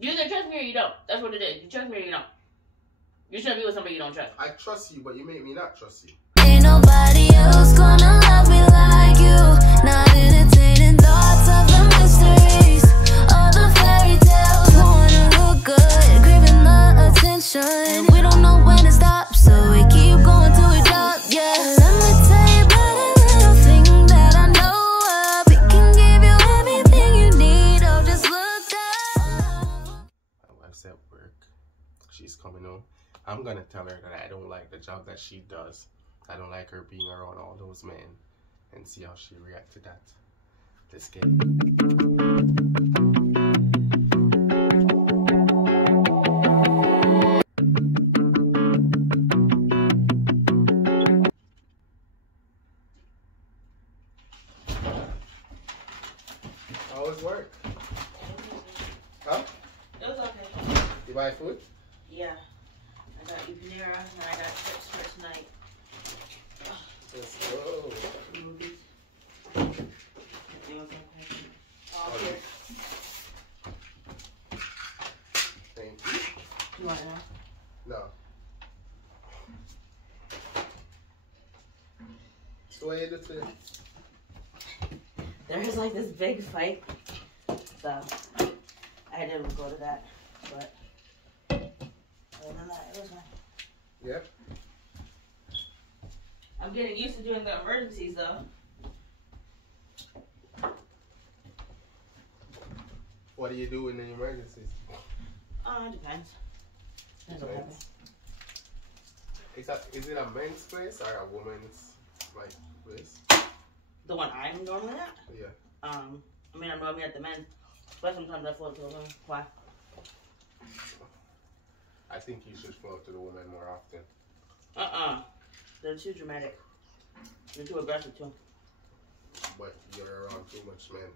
You either trust me or you don't. That's what it is. You trust me or you don't. You shouldn't be with somebody you don't trust. I trust you, but you make me not trust you. Ain't nobody else gonna love me like you. Not entertaining thoughts of the mysteries. All the fairy tales wanna look good, craving the attention. We don't know when to stop, so we keep going till we drop, yeah. Let me tell you about a little thing that I know of. It can give you everything you need, oh, just look up. My wife's at work. She's coming home. I'm gonna tell her that I don't like the job that she does. I don't like her being around all those men, and see how she reacts to that. Let's get it. How was work? Huh? It was okay. You buy food? Yeah. I got Panera and I got chips for tonight. Let's go. Movies. All here. Thank you. You want one? No. So what you do today? There was like this big fight, so I didn't go to that, but other than that, it was fine. Yeah. I'm getting used to doing the emergencies though. What do you do in the emergencies? It depends. Depends what happens. Is it a men's place or a woman's like place? The one I'm normally at? Yeah. I mean, I'm normally at the men's, but sometimes I float to the women. Why? I think you should float to the women more often. They're too dramatic. They're too aggressive too. But you're around too much men.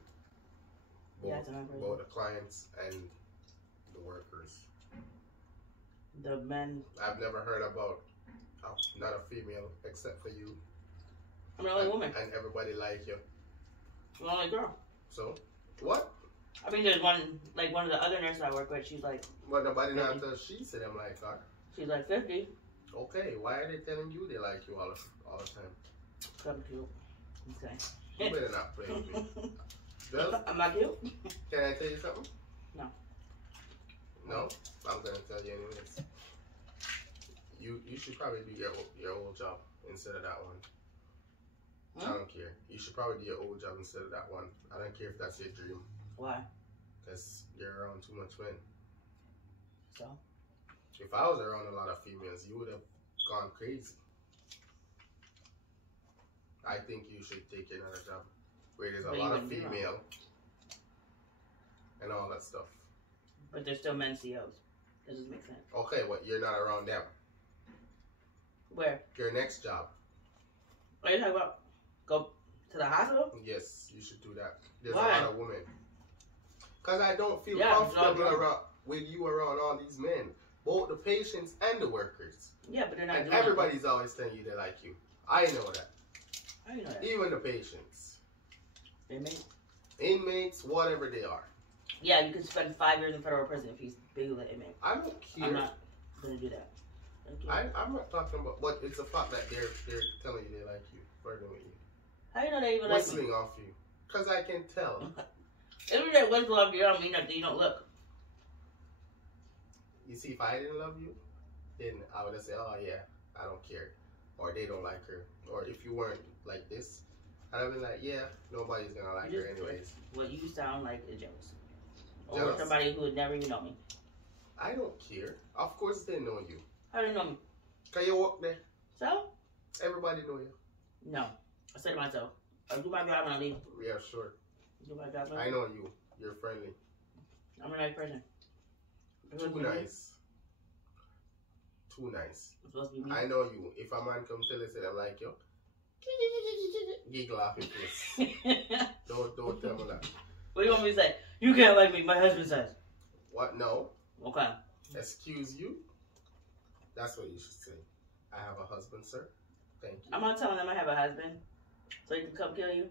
Yeah, it's another Both the clients and the workers. The men. I've never heard about not a female except for you. I'm the only woman. And everybody like you. I'm the only girl. So, what? I mean, there's one of the other nurses I work with, she's like... But nobody not until she said them like her. She's like 50. Okay, why are they telling you they like you all the time? I'm cute. Okay. You better not play with me. Well, I'm not cute? can I tell you something? No. No? I'm gonna tell you anyways. You should probably do your old job instead of that one. I don't care. You should probably do your old job instead of that one. I don't care if that's your dream. Why? Because you're around too much men. So? If I was around a lot of females, you would have gone crazy. I think you should take another job where there's a lot of female and all that stuff. But there's still men CEOs. That doesn't make sense. Okay, what? You're not around them. Where? Your next job. What are you talking about? Go to the hospital? Yes, you should do that. There's Why? a lot of women. Because I don't feel comfortable with you around all these men. Both the patients and the workers. Yeah, but they're not and doing everybody's always telling you they like you. I know that. How do you know that? Even the patients. Inmates? Inmates, whatever they are. Yeah, you could spend 5 years in federal prison if he's big with an inmate. I don't care. I'm not going to do that. I'm not talking about, but it's a fact that they're telling you they like you, flirting with you. How do you know they even like me? Whistling off you. Because I can tell. If they whistle off you, don't mean that you don't look. You see, if I didn't love you, then I would have said, oh yeah, I don't care. Or they don't like her. Or if you weren't like this, I'd have been like, yeah, nobody's going to like her anyways. Well, you sound like a jealous. Or Jealous? somebody who would never even know me. I don't care. Of course they know you. How do you know me? Because you work there. So? Everybody know you. No. I said to myself, I'll do my job when I leave. Yeah, sure. Do my job when I know you. You're friendly. I'm a nice person. Too nice. Too nice. I'm supposed to be mean. I know you. If a man come tell you that I like you, giggle off your face. Don't tell me that. What do you want me to say? You can't like me, my husband says. What? No. Okay. Excuse you? That's what you should say. I have a husband, sir. Thank you. I'm not telling them I have a husband, so he can come kill you.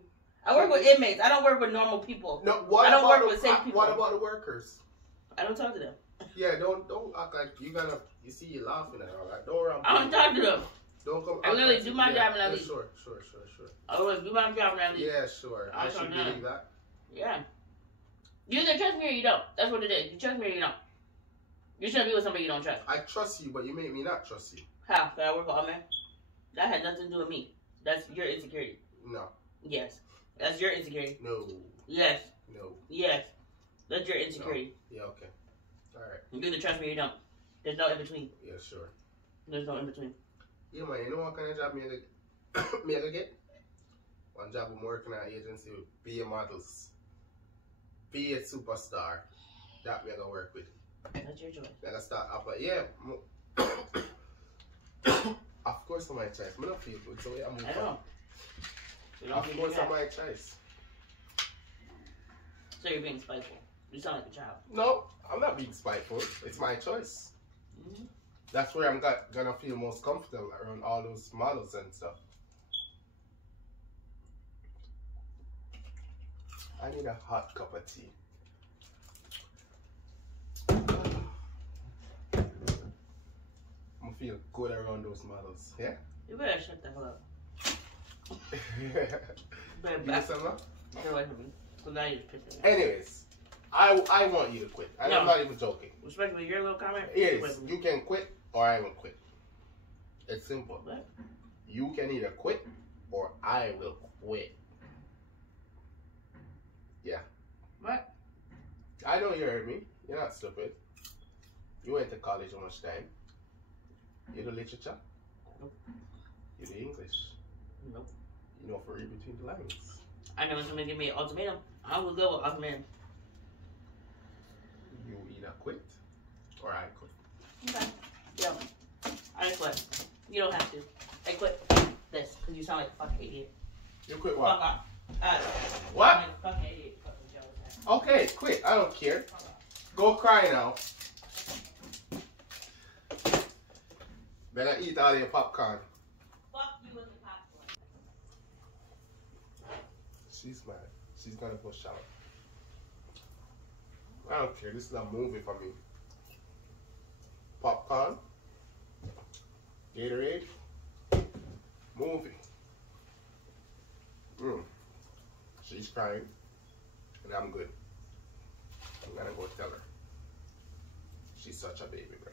I work with inmates. I don't work with normal people. No, I don't work with safe people. What about the workers? I don't talk to them. Yeah, don't act like you gonna. You see, you laughing at all that. Don't run. I don't talk to them. Don't come. I literally do my job and I leave. Sure. I always do my job and I leave. Yeah, sure. I should believe that. Yeah. You either trust me or you don't. That's what it is. You trust me or you don't. You shouldn't be with somebody you don't trust. I trust you, but you make me not trust you. How? Can I work all man? That had nothing to do with me. That's your insecurity. No. Yes. That's your insecurity. No. Yes. No. Yes. That's your insecurity. No. Yeah, okay. Alright. You either trust me or you don't. There's no in between. Yeah, sure. There's no in between. Yeah, man, you know what kind of job me I get? One job I'm working at agency with be a models. Be a superstar. That we are gonna work with. That's your choice. I gotta start up, but yeah. Of course, I'm my choice. I don't feel good, so yeah, I'm moving on. Of course, I'm my choice. So you're being spiteful. You sound like a child. No, I'm not being spiteful. It's my choice. Mm-hmm. That's where I'm gonna feel most comfortable around all those models and stuff. I need a hot cup of tea. I'm feel good around those models, yeah? You better shut the hell up. Better You back. listen, man? Get away from me. So now you're pissing me. Anyways, I want you to quit. And No. I'm not even joking. Especially your little comment. Yes, Wait a minute. you can quit or I will quit. It's simple. What? You can either quit or I will quit. Yeah. What? I know you heard me. You're not stupid. You went to college how much time? You do literature? Nope. You do English? Nope. You know for read between the lines. I know when somebody give me an ultimatum, I will go with ultimatum. You either quit or I quit. Okay. Yo, I quit. You don't have to. I quit this because you sound like a fucking idiot. You quit Fuck what? off. What? Like a fucking idiot. Fucking jealous ass. Okay, quit. I don't care. Fuck off. Go cry now. Better eat all your popcorn. Fuck you with the popcorn. She's mad. She's gonna go shower. I don't care. This is a movie for me. Popcorn. Gatorade. Movie. She's crying. And I'm good. I'm gonna go tell her. She's such a baby, bro.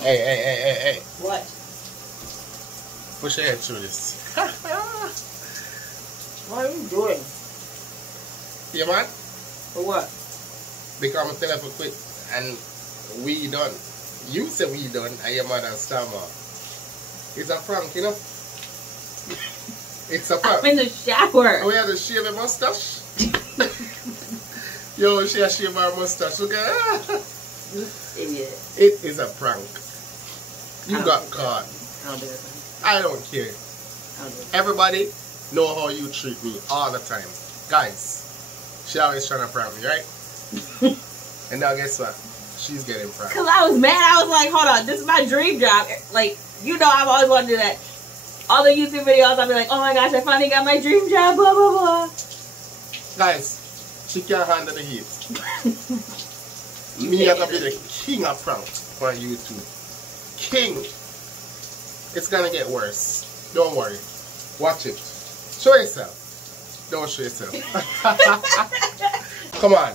Hey. What? Push your head through this. What are you doing? Yeah, man? For what? Because I'm telling you quit and we done. You say we done and your mother stammer. It's a prank, you know? It's a prank. I'm in the shower. Oh, we have to shave a mustache? Yo, she has shaved her mustache. Look at her. Idiot. It is a prank. You got caught. I don't do it. I don't care. I don't do it. Everybody know how you treat me all the time. Guys, she always trying to prank me, right? And now guess what? She's getting pranked. Cause I was mad. I was like, hold on, this is my dream job. Like, you know, I've always wanted to do that. All the YouTube videos, I'll be like, oh my gosh, I finally got my dream job, blah, blah, blah. Guys, she can't handle the heat. Me, I'm gonna be the king of pranks on YouTube. King. It's gonna get worse. Don't worry. Watch it. Show yourself. Don't show yourself. Come on.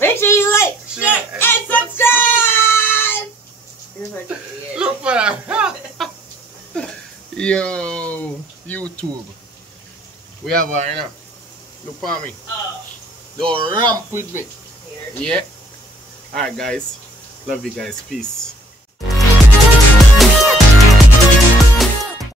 Make sure you like, share, and subscribe! You're such an idiot. Look for that. Yo, YouTube. We have her now. Look for me. Oh. Don't ramp with me. Here. Yeah. Alright, guys. Love you guys. Peace.